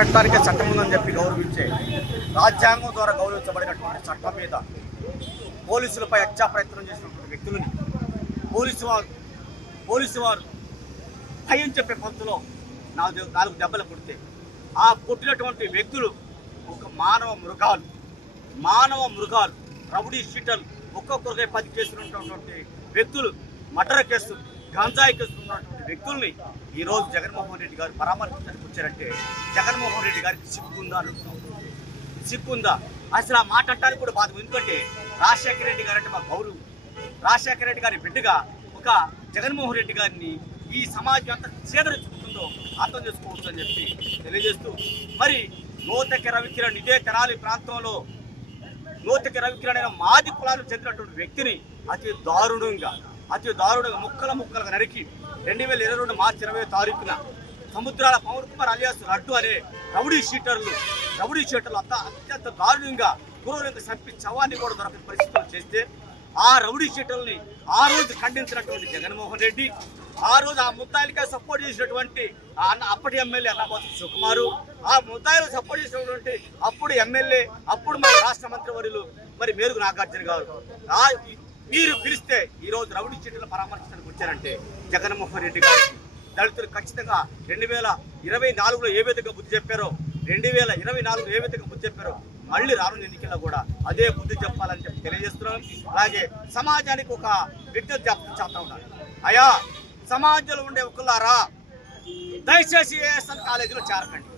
పెట్టడానికే చట్టం ఉందని చెప్పి గౌరవించే రాజ్యాంగం ద్వారా గౌరవించబడినటువంటి చట్టం మీద పోలీసులపై హత్యా ప్రయత్నం చేసినటువంటి వ్యక్తులని పోలీసు వారు పోలీసు వారు భయం చెప్పే పంతులో నాలుగు నాలుగు దెబ్బలు కొడితే ఆ కొట్టినటువంటి వ్యక్తులు ఒక మానవ మృగాలు. మానవ మృగాలు రౌడీ షీటర్లు ఒక్కొక్కరికై పది కేసులు ఉన్నటువంటి వ్యక్తులు మటర కేసులు. గంజాయి ఉన్నటువంటి వ్యక్తుల్ని ఈరోజు జగన్మోహన్ రెడ్డి గారు పరామర్శించడానికి వచ్చారంటే జగన్మోహన్ రెడ్డి గారికి సిగ్గుందా అని అడుగుతున్నాం. సిగ్గుందా? అసలు ఆ మాట అంటానికి కూడా బాధ. ఎందుకంటే రాజశేఖర రెడ్డి గారు అంటే మా గౌరవం. రాజశేఖర రెడ్డి గారి బిడ్డగా ఒక జగన్మోహన్ రెడ్డి గారిని ఈ సమాజం ఎంత చేదరించుకుంటుందో అర్థం చేసుకోవచ్చు అని చెప్పి తెలియజేస్తూ మరి నూతక రవికిరణ్ ఇదే తెరాలి ప్రాంతంలో నూతక రవికిరణ్ అయిన మాది కులాలకు చెందినటువంటి వ్యక్తిని అతి దారుణంగా అతి దారుణంగా ముక్కల ముక్కలుగా నరికి రెండు వేల ఇరవై రెండు మార్చి ఇరవై తారీఖున సముద్రాల పవన్ కుమార్ అలియాస్ రడ్డు అనే రౌడీ షీటర్లు రౌడీ షీటర్లు అంతా అత్యంత దారుణంగా క్రూరంగా చంపి చవాన్ని కూడా దొరకని పరిస్థితులు చేస్తే ఆ రౌడీ షీటర్ని ఆ రోజు ఖండించినటువంటి జగన్మోహన్ రెడ్డి ఆ రోజు ఆ ముద్దాయిలకే సపోర్ట్ చేసినటువంటి ఆ అన్న అప్పటి ఎమ్మెల్యే అన్నపోత సుకుమారు ఆ ముద్దాయిలు సపోర్ట్ చేసినటువంటి అప్పుడు ఎమ్మెల్యే అప్పుడు మరి రాష్ట్ర మంత్రివర్యులు మరి మేరుగు నాగార్జున గారు. మీరు పిలిస్తే ఈ రోజు రౌడీ షీటర్లు పరామర్శించడానికి వచ్చారంటే జగన్మోహన్ రెడ్డి గారికి దళితులు ఖచ్చితంగా రెండు వేల ఇరవై నాలుగులో ఏ విధంగా బుద్ధి చెప్పారో రెండు వేల ఇరవై నాలుగులో ఏ విధంగా బుద్ధి చెప్పారో మళ్ళీ రానున్న ఎన్నికల్లో కూడా అదే బుద్ధి చెప్పాలని చెప్పి తెలియజేస్తున్నాం. అలాగే సమాజానికి ఒక విజ్ఞప్తి చేస్తా చేస్తా ఉన్నారు అయా సమాజంలో ఉండే ఒకలారా దయచేసి ఏఎస్ఎన్ కాలేజీలో చేరకండి.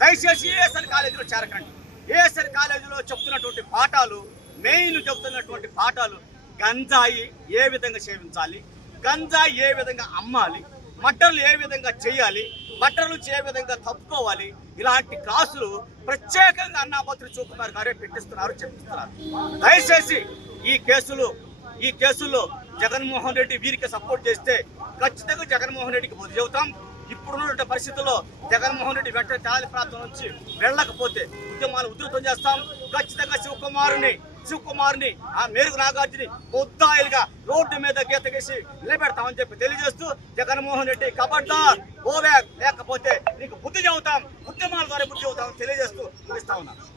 దయచేసి ఏఎస్ఎన్ కాలేజీలో చేరకండి. ఏఎస్ఎన్ కాలేజీలో చెప్తున్నటువంటి పాఠాలు మెయిన్ చెప్తున్నటువంటి పాఠాలు గంజాయి ఏ విధంగా సేవించాలి? గంజాయి ఏ విధంగా అమ్మాలి? మట్టర్లు ఏ విధంగా చేయాలి? మట్టర్లు ఏ విధంగా తప్పుకోవాలి? ఇలాంటి క్లాసులు ప్రత్యేకంగా అన్నాపత్రి చూపుతున్నారు గారే పెట్టిస్తున్నారు చెప్పిస్తున్నారు దయచేసి ఈ కేసులు ఈ కేసుల్లో జగన్మోహన్ రెడ్డి వీరికి సపోర్ట్ చేస్తే ఖచ్చితంగా జగన్మోహన్ రెడ్డికి బుద్ధి చెబుతాం. ఇప్పుడున్నటువంటి పరిస్థితుల్లో జగన్మోహన్ రెడ్డి వెంటనే తెనాలి ప్రాంతం నుంచి వెళ్ళకపోతే ఉద్యమాలు ఉధృతం చేస్తాం. ఖచ్చితంగా శివకుమారుని శివకుమార్ని ఆ మేరుకు నాగార్జుని ముద్దాయిలుగా రోడ్డు మీద గీత గీసి నిలబెడతామని చెప్పి తెలియజేస్తూ జగన్మోహన్ రెడ్డి కబడ్డార్ ఓవే లేకపోతే నీకు బుద్ధి చెబుతాం ఉద్యమాల ద్వారా బుద్ధి చెబుతామని తెలియజేస్తూ ముగిస్తా ఉన్నాను.